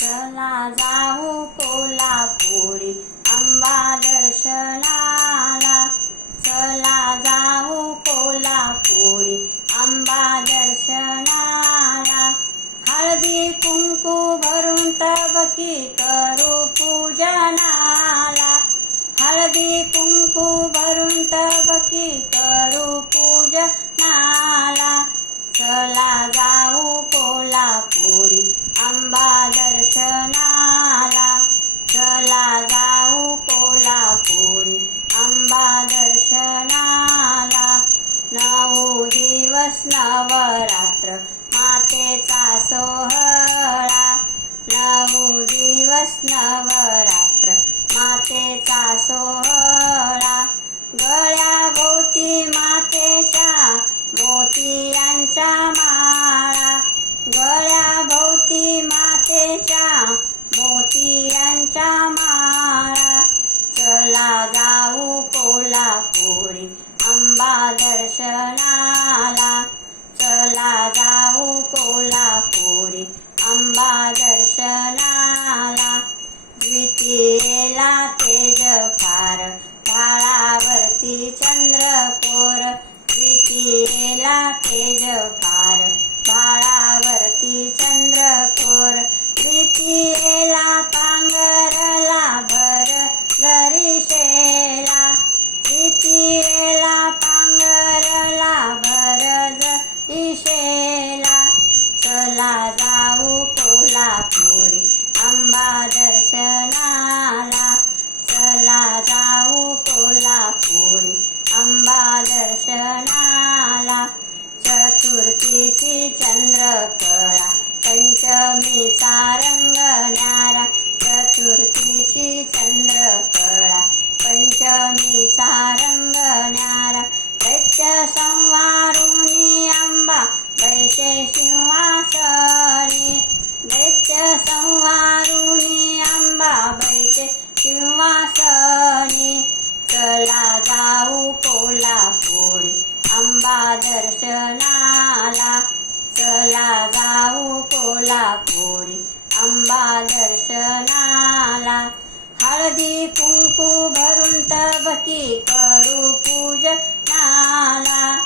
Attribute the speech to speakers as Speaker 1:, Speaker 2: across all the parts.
Speaker 1: चला जाऊ कोल्हापुरी अंबा दर्शनाला. चला जाऊ कोल्हापुरी अंबा दर्शनाला. हळदी कुंकू भरून तबकी करू पूजनाला. हळदी कुंकू भरून तबकी नवरात्र मातेचा सोहळा. गळ्याभोवती मातेच्या मोतियांच्या माळा. गळ्याभोवती मातेच्या मोतियांच्या माळा. चला जाऊ कोल्हापुरी अंबा दर्शनाला. चला जाऊ कोल्हापुरी आंबा दर्शना गेला तेज फार काळावरती चंद्र पंचमीचा रंगणारा चतुर्थीची चंद्रकळा. पंचमीचा रंगणारा दैत्य संवारुणी आंबा वैशे सिंहासनी. दैत्य संवारुणी आंबा वैशे सिंहासनी. चला जाऊ कोल्हापुरी आंबा दर्शनाला. चला जाऊ कोल्हापुरी. आंबा दर्शनाला हळदी कुंकू भरून तबकी करू पूजनाला.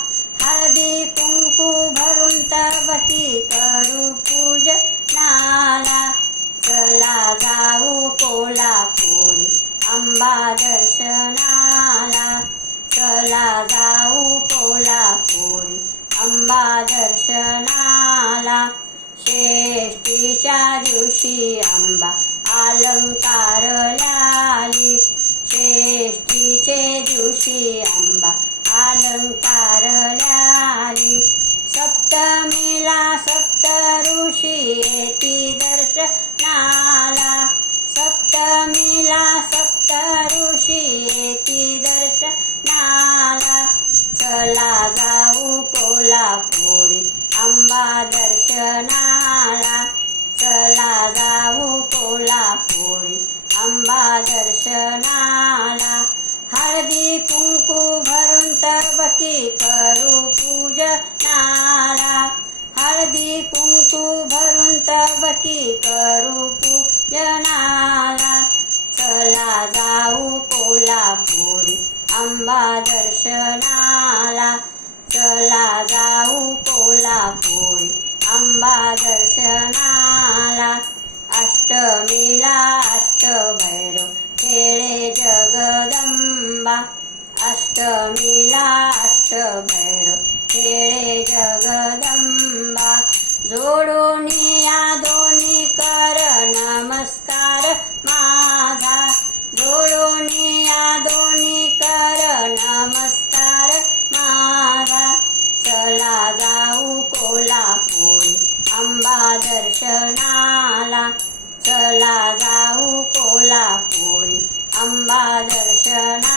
Speaker 1: हळदी कुंकू भरून तबकी करू पूजनाला. चला जाऊ कोल्हापुरी अंबा दर्शनाला. चला जाऊ कोल्हापुरी अंबा दर्शना षष्टीच्या दिवशी आंबा अलंकार लाली. श्रेष्ठीचे दिवशी आंबा अलंकार लाली. सप्तमीला सप्त ऋषी येती दर्शनाला. सप्तमीला सप्त ऋषी येती दर्शनाला. चला जाऊ कोल्हापुरी आंबा दर्शनाला. दर्शनाला. हळदी कुंकू भरून तबकी करू पूजनाला. हळदी कुंकू भरून तबकी करू पूजनाला. चला जाऊ कोल्हापुरी अंबा दर्शनाला. चला जाऊ कोल्हापुरी अंबा दर्शनाला. अष्टमीला अष्टभैरव खेळे जगदंबा. जोडून या दोन्ही कर नमस्कार माझा. जोडून या दोन्ही कर नमस्कार माझा. चला जाऊ कोल्हापुरी अंबा दर्शनाला. चला जाऊ कोल्हापुरी अंबा दर्शना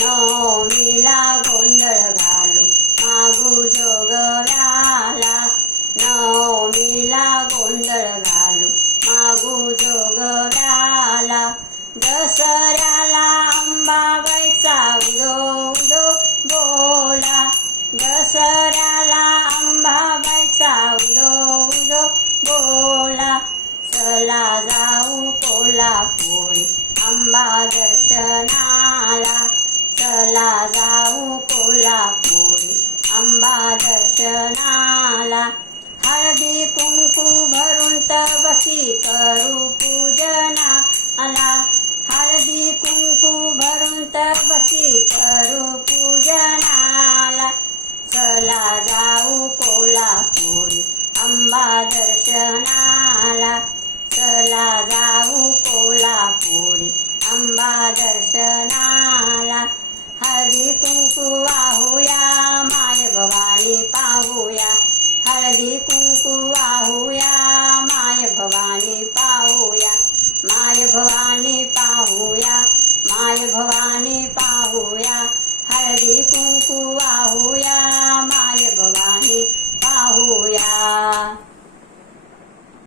Speaker 1: नवमीला गोंधळ घालू मागू जोगव्याला. नवमीला गोंधळ घालू मागू जोगव्याला. दसऱ्याला अंबाबाईचा उदो उदो बोला. दसऱ्याला अंबाबाईचा उदो उदो बोला. चला जाऊ कोल्हापुरी अंबा दर्शनाला. चला जाऊ कोल्हापुरी. अंबा दर्शनाला. हळदी कुंकू भरून तबकी करू पूजनाला. हळदी कुंकू भरून तबकी करू पूजनाला. चला जाऊ कोल्हापुरी. अंबा दर्शनाला. चला जाऊ कोल्हापुरी. अंबा दर्शना भवानी पाहूया माय भवानी पाहूया हळदी कुंकू वाहूया